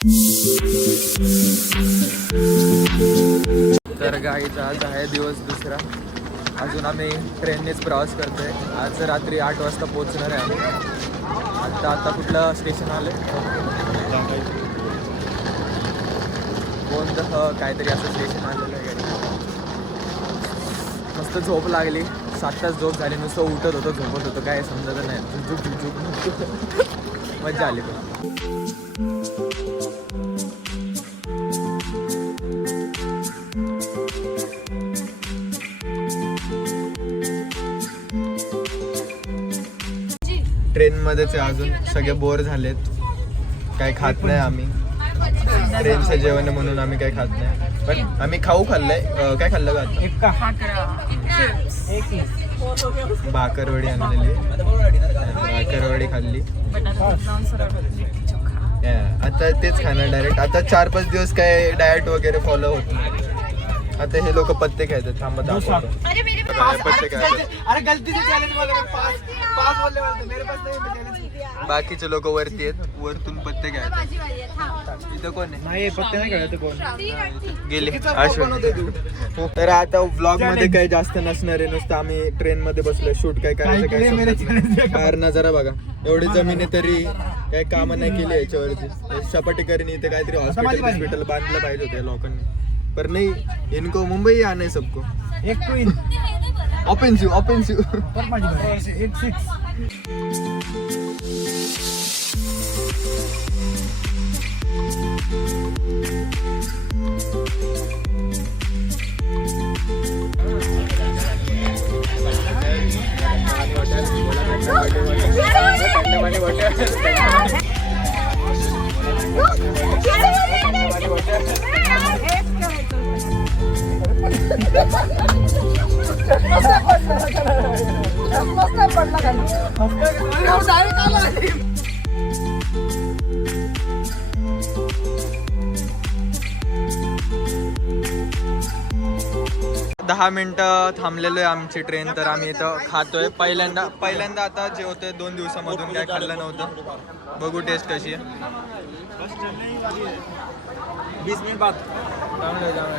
तर गाईचा आज आहे दिवस दुसरा. अजून आम्ही ट्रेननेच प्रवास करतोय. आज रात्री 8 वाजता पोहोचणार आहे आम्ही. आता कुठलं स्टेशन आलं कोणतं काहीतरी असं स्टेशन आलेलं आहे गाडी. मस्त झोप लागली. 7 तास झोप झाली. नुसतं उठत होतं झोपत होतं काय समजत नाही. झुक मजा आली पण. ट्रेनमध्येच अजून सगळे बोर झालेत. काही खात नाही आम्ही. ट्रेनचं जेवण म्हणून आम्ही काही खात नाही. पण आम्ही खाऊ खाल्लंय. काय खाल्लं का? भाकरवडी आणलेली. भाकरवडी खाल्ली. आता तेच खाणार डायरेक्ट. आता 4-5 दिवस काय डाएट वगैरे फॉलो होत नाही. आता हे लोक पत्ते खायतात. थांबा दाखवतो. पत्ते खायतात. बाकीचे लोक वरती आहेत. वरतून पत्ते खायतात. इथं कोण आहे? पत्ते नाही खेळत कोण गेले. तर आता व्लॉग मध्ये काही जास्त नसणार आहे. नुसतं आम्ही ट्रेन मध्ये बसलोय. शूट काय करायचं काय कारण नजारा बघा. एवढी जमीन आहे तरी काही कामं नाही केली याच्यावरती. सपाटीकरणी इथे काहीतरी हॉस्पिटल बांधलं पाहिजे होते लोकांनी. पर नहीं, इनको मुंबई आने सबको. एक क्वीन ऑफेन्सिव एक 6. दहा मिनिटं थांबलेलो आहे आमची ट्रेन. तर आम्ही इथं खातोय. पहिल्यांदा आता जेवतोय. 2 दिवसामधून काय खाल्लं नव्हतं. बघू टेस्ट कशी आहे. 20 मिनिट बाद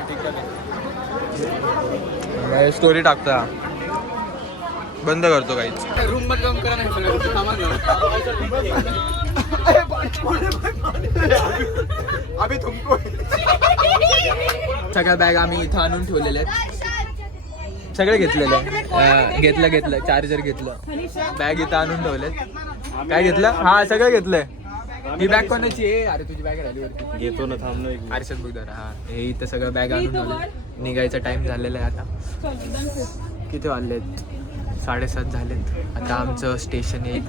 ठीक आहे. स्टोरी टाकता बंद करतो काहीच. रूम मध्ये काम करा सगळ्या बॅग आम्ही इथं आणून ठेवलेल्या आहेत. सगळे घेतलेलं आहे. घेतलं चार्जर घेतलं. बॅग इथं आणून ठेवलेत. काय घेतलं? हा सगळं घेतलंय. ही बॅग कोणाची आहे? अरे तुझी बॅग राहिली वरती. घेतो ना थांब. आरशात बघ जरा. हा हे इथं सगळं बॅग आणून ठेवलं. निघायचा टाइम झालेला आहे आता. किती वाजलेत? 7:30 झालेत. आता आमचं स्टेशन आहे.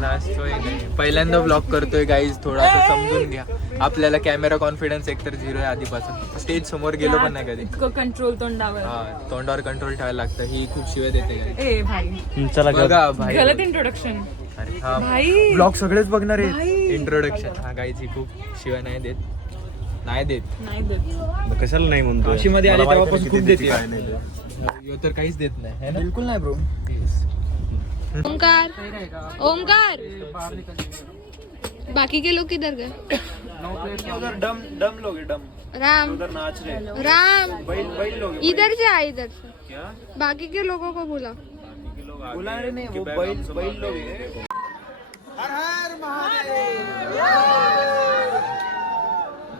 नाचतोय नाही. पहिल्यांदा व्लॉग करतोय गाईज. थोडासा समजून घ्या. आपल्याला कॅमेरा कॉन्फिडन्स एकतर 0 आहे आधीपासून. स्टेज समोर गेलो पण नाही कधी. कंट्रोल तोंडावर. हा तोंडावर कंट्रोल ठेवायला लागतं. ही खूप शिवाय देते. ए भाई चला बघा भाई. गलत इंट्रोडक्शन. हा भाई ब्लॉग सगळेच बघणार आहे. इंट्रोडक्शन. हा गाईज ही खूप शिवाय नाही देत. कशाला नाही म्हणतो. अशी मध्ये आली तेव्हापासून खूप देते. तर काहीच देत नाही. बिलकुल नाही ब्रो. ओमकार बाकी के लोग किधर गए? डम लोग डम राम उधर नाच रहे. राम बैल लोग इधर से आ इधर से. क्या बाकी के लोगों को बुला. बुला रहे नहीं. वो बैल लोग हैं.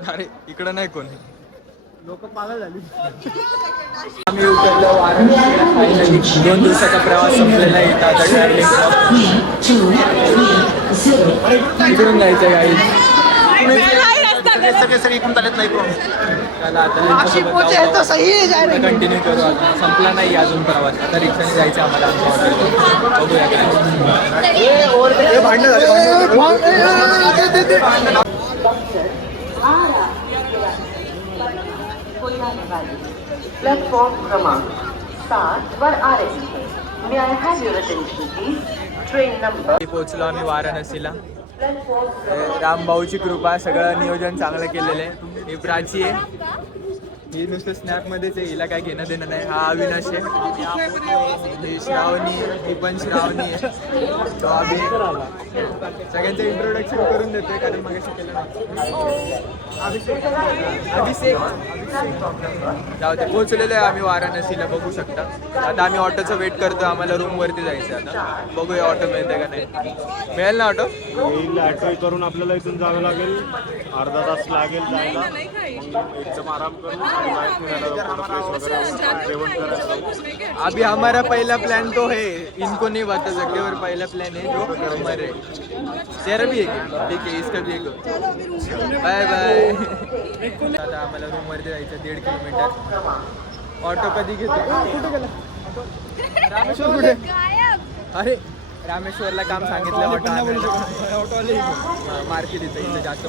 अरे इकडं नाही कोणी. लोक पागल झाली. आम्ही उतरलो वाराणसी. 2 दिवसाचा प्रवास संपलेला आहे. आता इकडून जायचं गाई. कंटिन्यू करू. आता संपला नाही अजून प्रवास. आता रिक्षाने जायचं आम्हाला. बघूया प्लेटफॉर्म क्रमांक 7 वर आ रही है. May I have your attention please. Train number. पोहोचलो आम्ही वाराणसीला. रामभाऊची कृपा. सगळं नियोजन चांगलं केलेलं आहे. ही प्राची आहे. ही नुसतं स्नॅप मध्येच आहे, हिला काय घेणं देणं नाही. हा अविनाश आहे, ही श्रावणी, ही पण श्रावणी आहे. तो सगळ्यांचं इंट्रोडक्शन करून देतोय कारण मग केलं अभिषेक जाऊ दे. पोहोचलेलो आहे आम्ही वाराणसीला, बघू शकता. आता आम्ही ऑटोचं वेट करतो, आम्हाला रूम वरती जायचं आता. बघूया ऑटो मिळते का नाही. मिळेल ना ऑटो? येईल ऑटो करून आपल्याला इथून जावं लागेल, अर्धा तास लागेल जायला. एकदम आराम करून जेवण करायचं. अभी हमारा पहला प्लान तो है, इनको नहीं बता सकते, और पहला प्लान है जो हमारे तेरा भी है. ठीक है, इसका भी एक. Bye bye. आता आम्हाला रूम वरती जायचं 1.5 किलोमीटर. ऑटो कधी घेतो? कुठे गेला रामेश्वर? कुठे? अरे रामेश्वरला काम सांगितलं ऑटो मार्केट इथं जास्त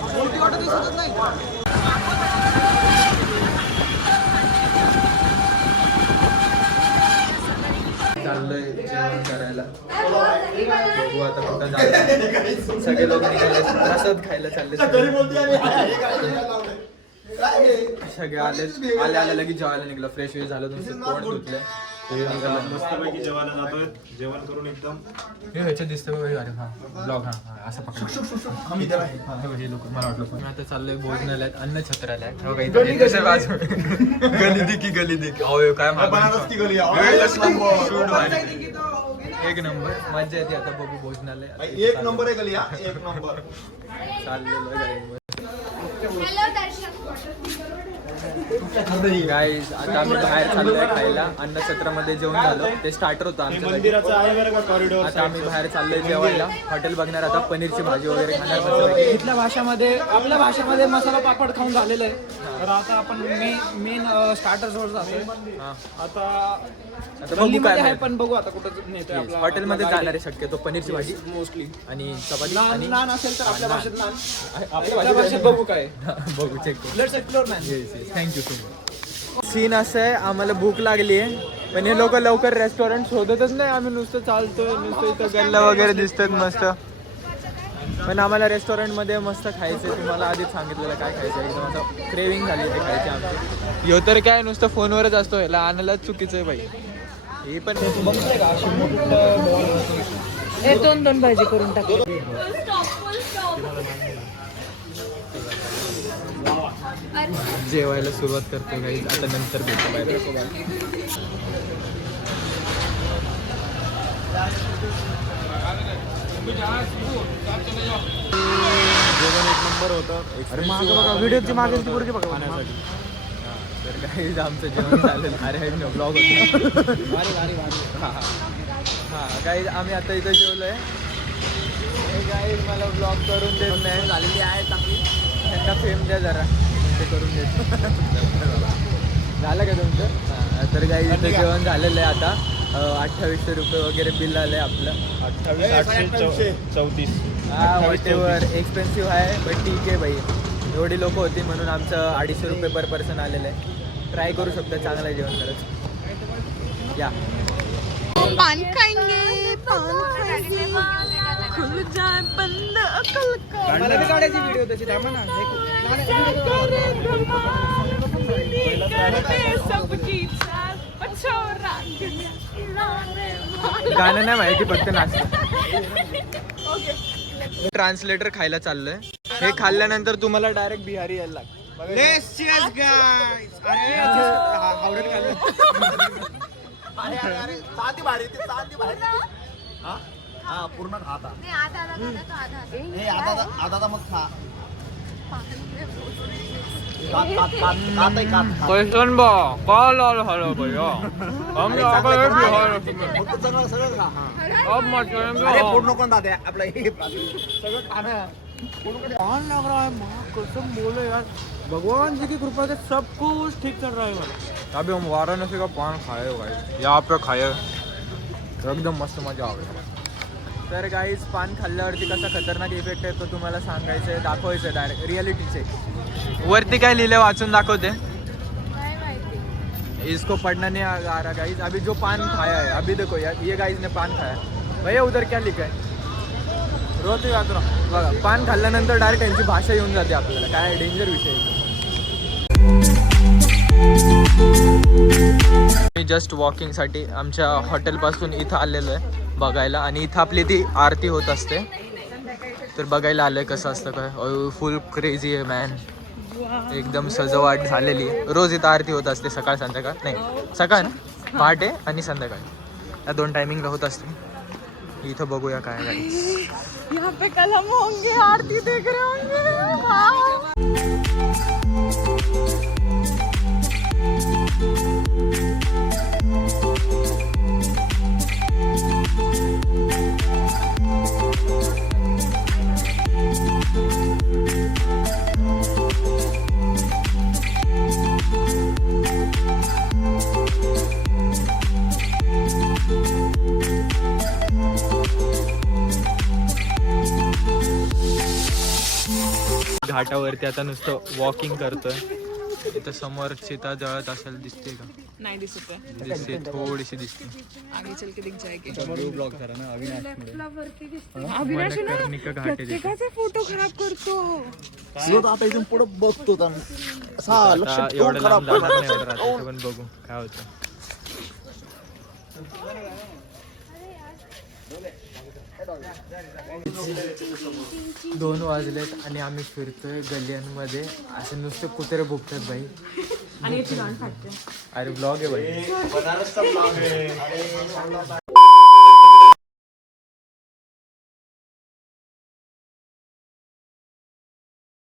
चाललोय जेवण करायला. बघू आता कुठं जायचं. सगळे लोक निघाले प्रसाद खायला चालले. सगळे आले लगेच जेवायला निघलं. फ्रेश वेश झालं, तुमचं तोंड धुतलं. मस्तपैकी जेवायला जातोय. जेवण करून एकदम ह्याच्यात दिसतं ब्लॉग. हा असं पकडलं हे लोक. मला वाटलं पण आता चाललोय भोजनालयात, अन्न छत्रालयात. गली दिकी गली दिकी. अहो काय एक नंबर मजा येते. आता बघू भोजनालय एक नंबर आहे गली. एक नंबर चाललेलं गाईज. आता आम्ही बाहेर चाललोय खायला. अन्न छत्रामध्ये जेवण झालं, ते स्टार्टर होतं आमचं. आता आम्ही बाहेर चाललोय जेवायला. हॉटेल बघणार आता, पनीरची भाजी वगैरे खाणार. इथल्या भाषामध्ये, आपल्या भाषेमध्ये मसाला पापड खाऊन झालेलं आहे. तर आता आपण मेन स्टार्टर्स वर जातोय. आता बघू काय आहे, पण बघू आता कुठं नेतोय. आपला हॉटेलमध्ये जाणार आहे शक्यतो. पनीरची भाजी मोस्टली आणि चपाती आणि नान असेल तर आपल्या भाषेत नान. आपल्या भाषेत बघू काय. बघू चेक करू. Let's explore man. Thank you so much. Scene असं आहे, आम्हाला भूक लागली आहे पण हे लोक लवकर रेस्टॉरंट शोधतच नाही. आम्ही नुसतं चालतोय, नुसतं इथं गल्ला वगैरे दिसतात मस्त. पण आम्हाला रेस्टॉरंटमध्ये मस्त खायचं. तुम्हाला आधीच सांगितलेलं काय खायचं. एकदम असं क्रेविंग झाली ते खायची आमची. ह्यो तर काय नुसतं फोनवरच असतो, ह्याला आणायलाच चुकीचं आहे बाई. हे पण हे 2 भाजी करून टाक. जेवायला सुरुवात करतो गाईज. आता नंतर भेटतो बाहेर. जेवण एक नंबर होतं. व्हिडिओची मागे पाहण्यासाठी. तर गाईज आमचं जेवण झालं. अरे ब्लॉग होतो. हां गाईज आम्ही आता इथं जेवलोय. हे गाईज मला ब्लॉग करून देत नाही. झालेली आहे चांगली. त्यांना फेम द्या जरा, ते करून द्यायचं. झालं का तुमचं? हां तर गाईज इथं जेवण झालेलं आहे आता. 2800 रुपये वगैरे बिल आलंय आपलं. 28,834. हा वॉटेवर एक्सपेन्सिव्ह आहे बट ठीक आहे बाई. एवढी लोक होती म्हणून आमचं 250 रुपये पर पर्सन आलेलं आहे. ट्राय करू शकता, चांगलं जेवण करत या. पान खाएंगे, पान खाएंगे. खुल जाए बंद अकल का. मला बी काढायची व्हिडिओ तशी. थांबा ना. गाणं नाही माहिती, फक्त नाच. ट्रान्सलेटर खायला चाललोय. हे खाल्ल्यानंतर तुम्हाला डायरेक्ट बिहारी यायला लागतं. पूर्ण खाता. मग खा. क्वेश्चन बा कॉल आल हॅलो भैया हम आ गए बिहार में. सगळं खा. अब मत करेंगे. पूर्ण कोण दादा आपलं हे सगळं खाणं. पान लग रहा है माँ कसम बोले यार. भगवान जी की कृपा से सब कुछ ठीक चल रहा है. अभी हम वाराणसी का पान खाए भाई, यहाँ पे खाए एकदम मस्त मजा आवे. तर गाईज पान खाल्ल्यावरती कसा खतरनाक इफेक्ट आहे तो तुम्हाला सांगायचं आहे, दाखवायचं आहे डायरेक्ट रिअलिटीचे. वरती काय लिहिलं वाचून दाखवते. इसको पढ़ना नहीं आ रहा गाइस. अभी जो पान खाया है, अभी देखो यार ये गाइस ने पान खाया. भैया उधर क्या लिखा है? रोती वाचरा बघा. पान खाल्ल्यानंतर डायरेक्ट त्यांची भाषा येऊन जाते आपल्याला. काय डेंजर विषय आहे. मी जस्ट वॉकिंगसाठी आमच्या हॉटेलपासून इथं आलेलो आहे बघायला, आणि इथं आपली ती आरती होत असते, तर बघायला आलं आहे कसं असतं काय. फुल क्रेझी आहे मॅन, एकदम सजावट झालेली. रोज इथं आरती होत असते, सकाळ संध्याकाळ, नाही सकाळ ना, पहाटे आणि संध्याकाळ, या 2 टायमिंगला होत असते. इथं बघूया काय गाईस. यहाँ पे कल हम होंगे, आरती देख रहे होंगे. वाह. घाटावरती आता नुसतं वॉकिंग करतोय. इथं समोर चिता जळत असेल, दिसते का? नहीं दिसत है. दिसते, थोडीशी दिसते. आगे चल के दिख जाएगी. ब्लॉग करा ना अविनाश अविनाश ना कर्णिका घाट आहे तिथे. प्रत्येकाचे फोटो खराब करतो. आता इथून पुढे बघतो आता एवढं लांब जाणार नाही एवढं रात्री, पण बघू काय होतं. दोन वाजलेत आणि आम्ही फिरतोय गल्ल्यांमध्ये, असे नुसते कुत्रे भुकतात बाई. आणि याची गांड फाटते. अरे ब्लॉग आहे बाई.